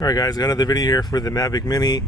Alright guys, got another video here for the Mavic Mini.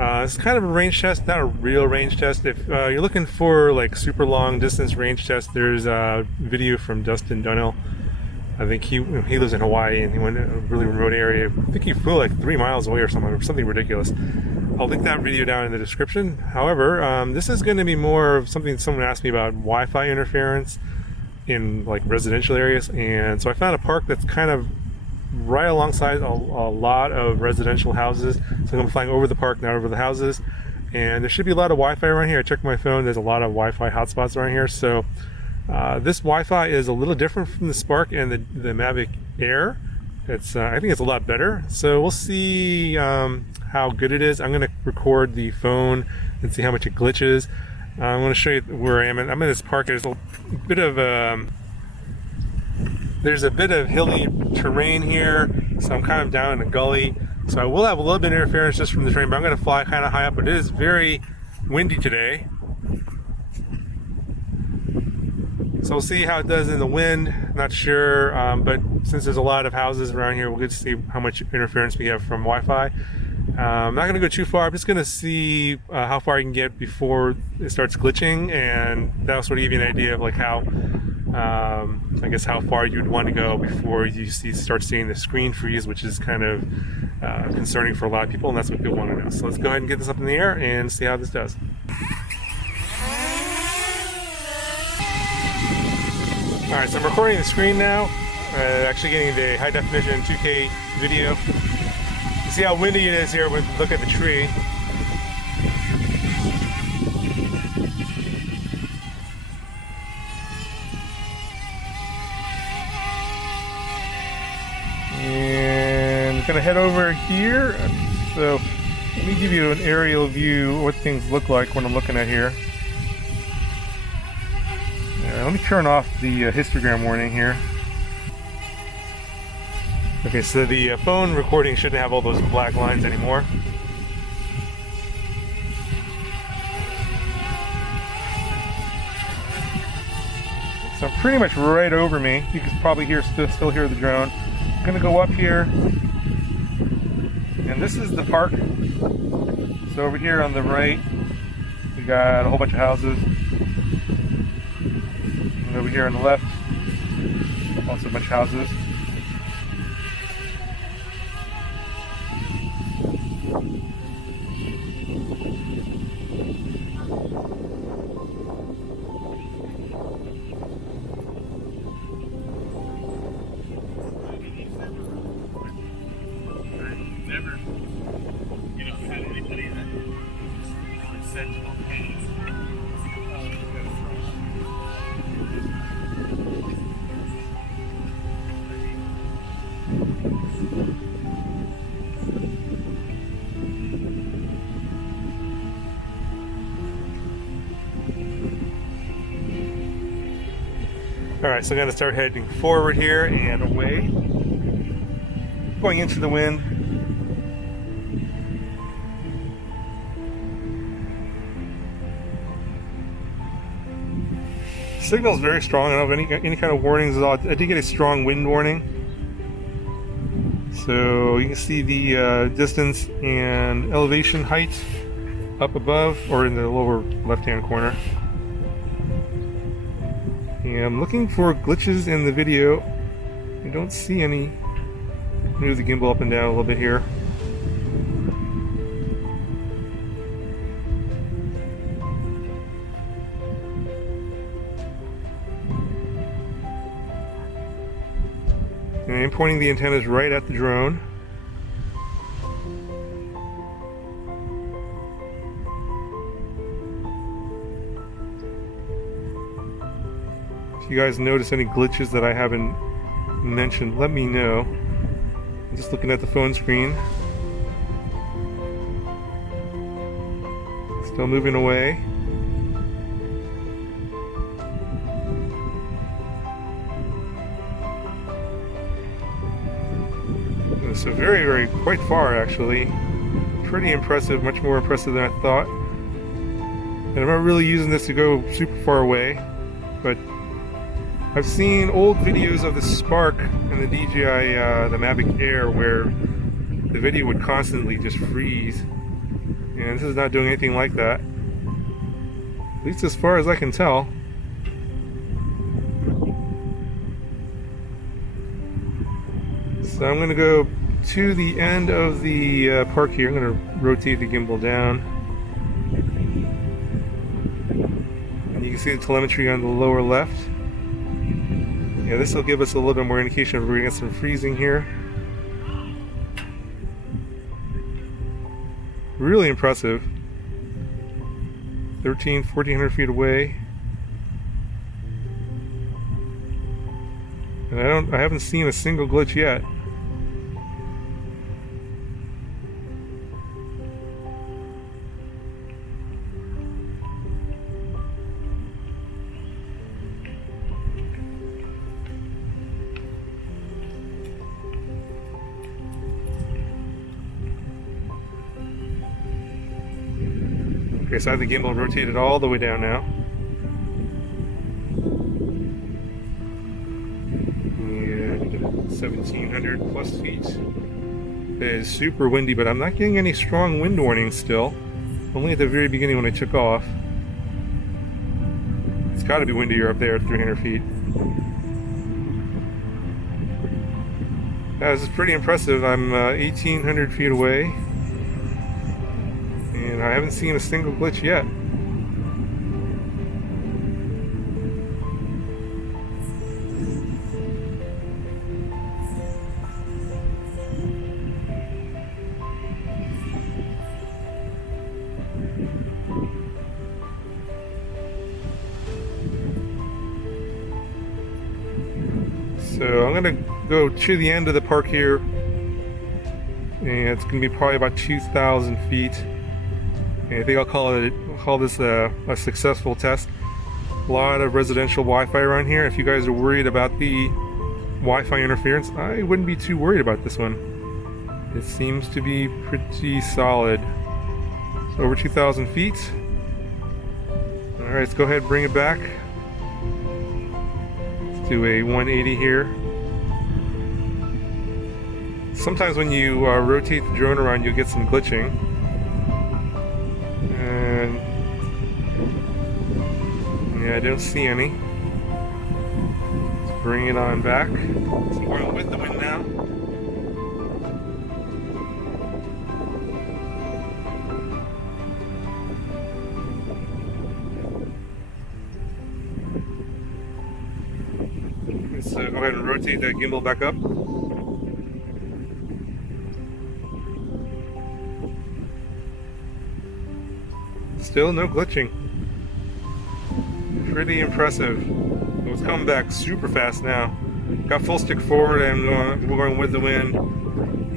It's kind of a range test, not a real range test. If you're looking for like super long distance range test, there's a video from Dustin Dunnell. I think he lives in Hawaii and he went to a really remote area. I think he flew like 3 miles away or something ridiculous. I'll link that video down in the description. However, this is going to be more of something someone asked me about Wi-Fi interference in like residential areas, and so I found a park that's kind of right alongside a lot of residential houses. So I'm flying over the park, not over the houses, and there should be a lot of Wi-Fi around here. I checked my phone, there's a lot of Wi-Fi hotspots around here. So this Wi-Fi is a little different from the Spark and the Mavic Air. It's I think it's a lot better, so we'll see how good it is. I'm going to record the phone and see how much it glitches. I'm going to show you where I am. I'm in this park. There's a bit of hilly terrain here, so I'm kind of down in a gully. So I will have a little bit of interference just from the terrain, but I'm going to fly kind of high up. But it is very windy today, so we'll see how it does in the wind. Not sure, but since there's a lot of houses around here, we'll get to see how much interference we have from Wi-Fi. I'm not going to go too far. I'm just going to see how far I can get before it starts glitching, and that'll sort of give you an idea of like how I guess how far you'd want to go before you start seeing the screen freeze, which is kind of concerning for a lot of people, and that's what people want to know. So let's go ahead and get this up in the air and see how this does. Alright, so I'm recording the screen now, actually getting the high definition 2K video. You see how windy it is here with look at the tree. And I'm gonna head over here. So let me give you an aerial view of what things look like when I'm looking at here. Let me turn off the histogram warning here. Okay, so the phone recording shouldn't have all those black lines anymore. So pretty much right over me. You can probably still hear the drone. I'm gonna go up here, and this is the park. So over here on the right, we got a whole bunch of houses. And over here on the left, also a bunch of houses. Alright, so I'm going to start heading forward here and away. Going into the wind. Signal's very strong. I don't have any kind of warnings at all. I did get a strong wind warning. So you can see the distance and elevation height up above or in the lower left-hand corner. And I'm looking for glitches in the video. I don't see any. Move the gimbal up and down a little bit here. And I'm pointing the antennas right at the drone. If you guys notice any glitches that I haven't mentioned, let me know. I'm just looking at the phone screen. Still moving away. So very, quite far actually. Pretty impressive, much more impressive than I thought. And I'm not really using this to go super far away, but I've seen old videos of the Spark and the DJI, the Mavic Air, where the video would constantly just freeze. And this is not doing anything like that. At least as far as I can tell. So I'm going to go to the end of the park here. I'm going to rotate the gimbal down. And you can see the telemetry on the lower left. Yeah, this will give us a little bit more indication of we're going to get some freezing here. Really impressive. 1,400 feet away. And I haven't seen a single glitch yet. Okay, so I have the gimbal rotated all the way down now. And 1,700 plus feet. It is super windy, but I'm not getting any strong wind warnings still. Only at the very beginning when I took off. It's got to be windier up there at 300 feet. This is pretty impressive. I'm 1,800 feet away. And I haven't seen a single glitch yet. So I'm going to go to the end of the park here. And it's going to be probably about 2,000 feet. I think I'll call this a successful test. A lot of residential Wi-Fi around here. If you guys are worried about the Wi-Fi interference, I wouldn't be too worried about this one. It seems to be pretty solid. So over 2,000 feet. Alright, let's go ahead and bring it back. Let's do a 180 here. Sometimes when you rotate the drone around, you'll get some glitching. And yeah, I don't see any. Let's bring it on back. Some oil with the wind now. Let's go ahead and rotate that gimbal back up. Still no glitching. Pretty impressive. It's coming back super fast now. Got full stick forward and we're going with the wind,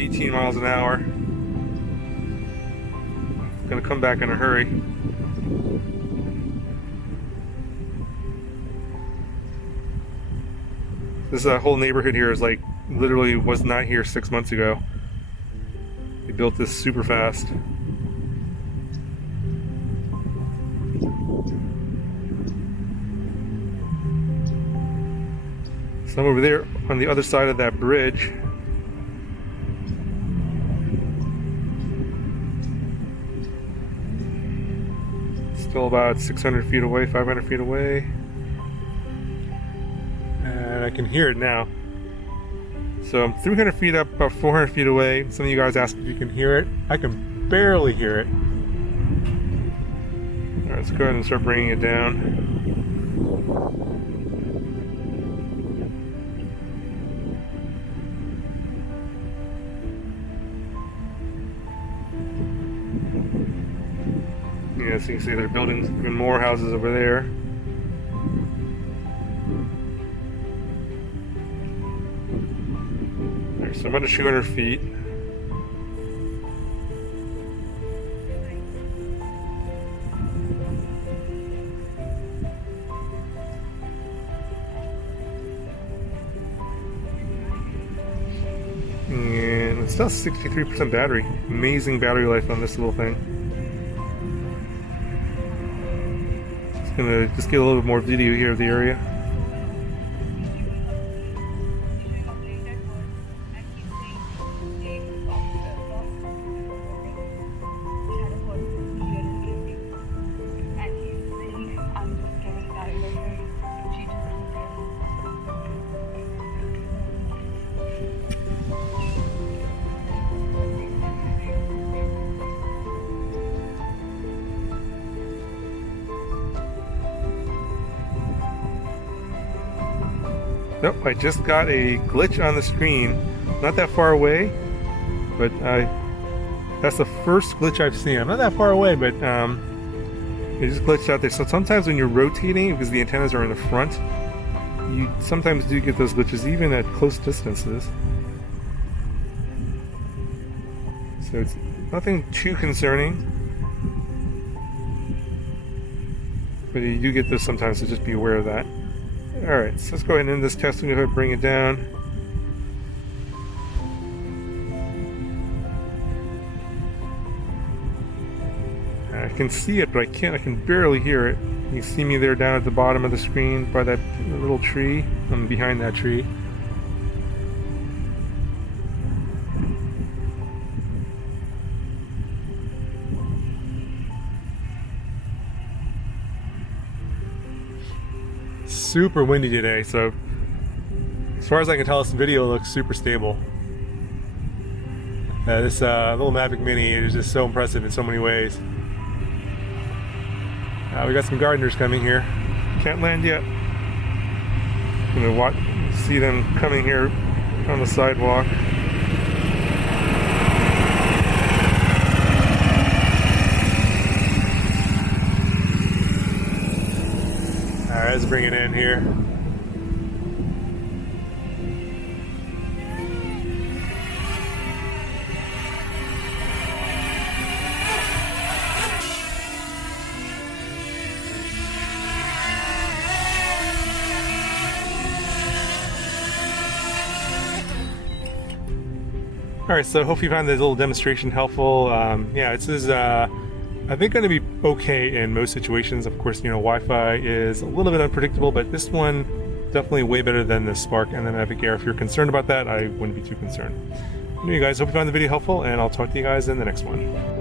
18 miles an hour. It's gonna come back in a hurry. This whole neighborhood here is like literally was not here 6 months ago. They built this super fast. So I'm over there on the other side of that bridge. Still about 600 feet away, 500 feet away. And I can hear it now. So I'm 300 feet up, about 400 feet away. Some of you guys asked if you can hear it. I can barely hear it. Alright, let's go ahead and start bringing it down. Yeah, so you can see they're building even more houses over there. There's about 200 feet. And it's still 63% battery. Amazing battery life on this little thing. Gonna just get a little bit more video here of the area. Nope, I just got a glitch on the screen. Not that far away, but that's the first glitch I've seen. I'm not that far away, but it just glitched out there. So sometimes when you're rotating, because the antennas are in the front, you sometimes do get those glitches even at close distances. So it's nothing too concerning, but you do get this sometimes, so just be aware of that. Alright, so let's go ahead and end this test. I'm going to bring it down. I can see it, but I can barely hear it. You can see me there down at the bottom of the screen by that little tree. I'm behind that tree. Super windy today, so as far as I can tell, this video looks super stable. This little Mavic Mini is just so impressive in so many ways. We got some gardeners coming here. Can't land yet. I'm gonna see them coming here on the sidewalk. Alright, let's bring it in here. Alright, so hope you found this little demonstration helpful. Yeah, this is I think going to be okay in most situations. Of course, you know, Wi-Fi is a little bit unpredictable, but this one definitely way better than the Spark and the Mavic Air. If you're concerned about that, I wouldn't be too concerned. Anyway guys, hope you found the video helpful, and I'll talk to you guys in the next one.